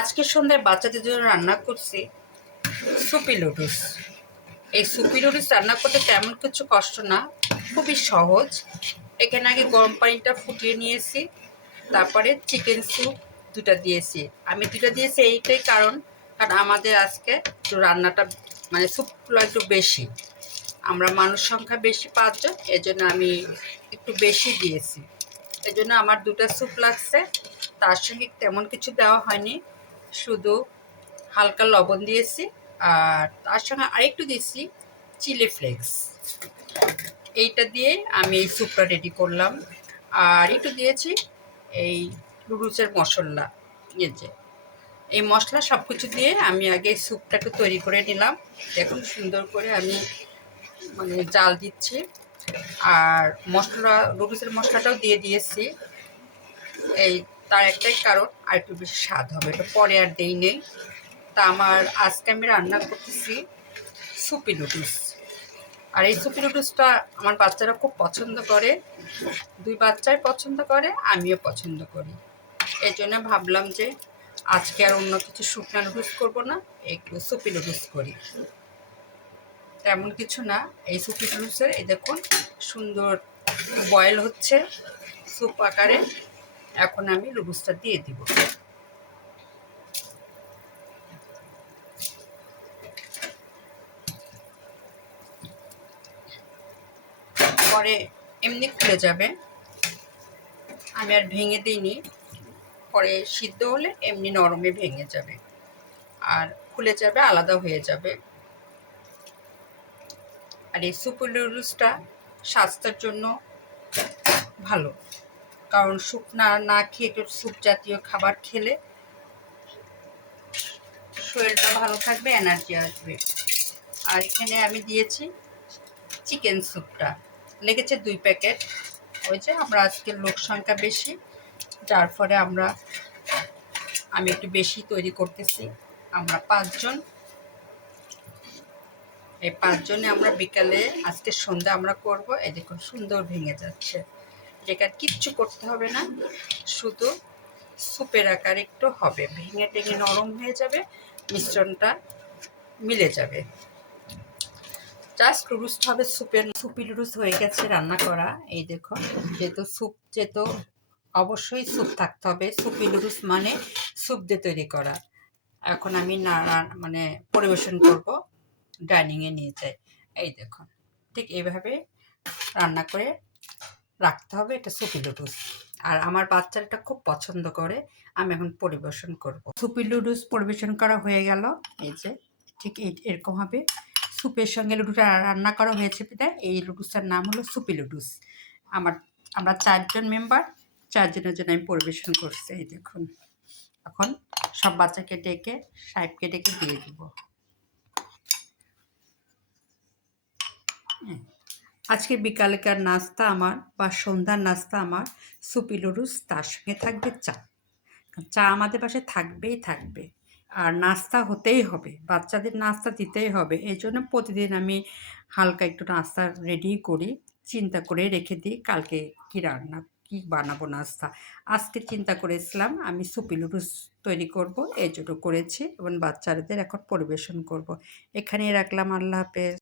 আজকে সন্ধ্যায় বাচ্চাদের জন্য রান্না করছি সুপি লুডুস। এই সুপি লুডুস রান্না করতে তেমন কিছু কষ্ট না, খুবই সহজ। এখানে আগে গরম পানিটা ফুটিয়ে নিয়েছি, তারপরে চিকেন স্যুপ দুটা দিয়েছি। আমি দুটা দিয়েছি এইটাই কারণ আমাদের আজকে একটু রান্নাটা মানে স্যুপগুলো একটু বেশি, আমরা মানুষ সংখ্যা বেশি 5 জন, এজন্য আমি একটু বেশি দিয়েছি। এজন্য আমার দুটা স্যুপ লাগছে। তার সঙ্গে তেমন কিছু দেওয়া হয়নি, শুধু হালকা লবণ দিয়েছি, আর তার সঙ্গে আরেকটু দিয়েছি চিলি ফ্লেক্স। এইটা দিয়ে আমি এই স্যুপটা রেডি করলাম। আর একটু দিয়েছি এই নুডলসের মশলা। এই মশলা সব কিছু দিয়ে আমি আগে এই স্যুপটা একটু তৈরি করে নিলাম। দেখুন সুন্দর করে আমি মানে জাল দিচ্ছি। আর মশলা নুডলসের মশলাটাও দিয়ে দিয়েছি। এই তার একটাই কারণ, আর একটু বেশি স্বাদ হবে, এটা পরে আর দেই নেই। তা আমার আজকে আমি রান্না করতেছি সুপি নুডলস। আর এই সুপি নুডলসটা আমার বাচ্চারা খুব পছন্দ করে, দুই বাচ্চাই পছন্দ করে, আমিও পছন্দ করি। এই জন্য ভাবলাম যে আজকে আর অন্য কিছু শুকনো নুডলস করবো না, একটু সুপি নুডলস করি। তেমন কিছু না, এই সুপি নুডলসের এই দেখুন সুন্দর বয়েল হচ্ছে স্যুপ আকারে। এখন আমি নুডলসটা দিয়ে দিব। পরে এমনি খুলে যাবে, আমি আর ভেঙে দিইনি। পরে সিদ্ধ হলে এমনি নরমে ভেঙে যাবে আর খুলে যাবে, আলাদা হয়ে যাবে। আর এই সুপি নুডলসটা স্বাস্থ্যের জন্য ভালো, কারণ স্যুপ না খেয়ে একটু স্যুপ জাতীয় খাবার খেলে শরীরটা ভালো থাকবে, এনার্জি আসবে। আর এখানে আমি দিয়েছি চিকেন স্যুপটা, লেগেছে 2 প্যাকেট। ওই যে আমরা আজকের লোক সংখ্যা বেশি, যার ফলে আমি একটু বেশি তৈরি করতেছি। আমরা 5 জন, এই 5 জনে আমরা বিকালে আজকে সন্ধ্যা আমরা করব। এই দেখুন সুন্দর ভেঙে যাচ্ছে, যেটা কিচ্ছু করতে হবে না, শুধু স্যুপের আকার একটু হবে, ভেঙে টেঙে নরম হয়ে যাবে, মিশ্রণটা মিলে যাবে। জাস্ট রুস্ট হবে স্যুপের। সুপি লুডুস হয়ে গেছে রান্না করা। এই দেখো, যেহেতু অবশ্যই স্যুপ থাকতে হবে, সুপি লুডুস মানে স্যুপ দিয়ে তৈরি করা। এখন আমি মানে পরিবেশন করব, ডাইনিংয়ে নিয়ে যাই। এই দেখুন ঠিক এইভাবে রান্না করে রাখতে হবে, এটা সুপি লুডুস। আর আমার বাচ্চারা এটা খুব পছন্দ করে। আমি এখন পরিবেশন করব। সুপি লুডুস পরিবেশন করা হয়ে গেল। এই যে ঠিক এরকম হবে, স্যুপের সঙ্গে লুডুটা রান্না করা হয়েছে বিধায় এই লুডুসটার নাম হলো সুপি লুডুস। আমরা 4 জন মেম্বার, 4 জনের জন্য আমি পরিবেশন করছি। এই দেখুন এখন সব বাচ্চাকে ডেকে সাহেবকে ডেকে দিয়ে দিব। আজকে বিকালকার নাস্তা আমার বা সন্ধ্যার নাস্তা আমার সুপি লুডুস, তার সঙ্গে থাকবে চা। চা আমাদের বাসায় থাকবেই থাকবে, আর নাস্তা হতেই হবে, বাচ্চাদের নাস্তা দিতেই হবে। এই জন্য প্রতিদিন আমি হালকা একটু নাস্তা রেডি করি, চিন্তা করে রেখে দিই কালকে কী বানাবো নাস্তা। আজকে চিন্তা করেছিলাম আমি সুপি লুডুস তৈরি করব, এই জন্য করেছি এবং বাচ্চাদের এখন পরিবেশন করব। এখানেই রাখলাম, আল্লাহ হাফেজ।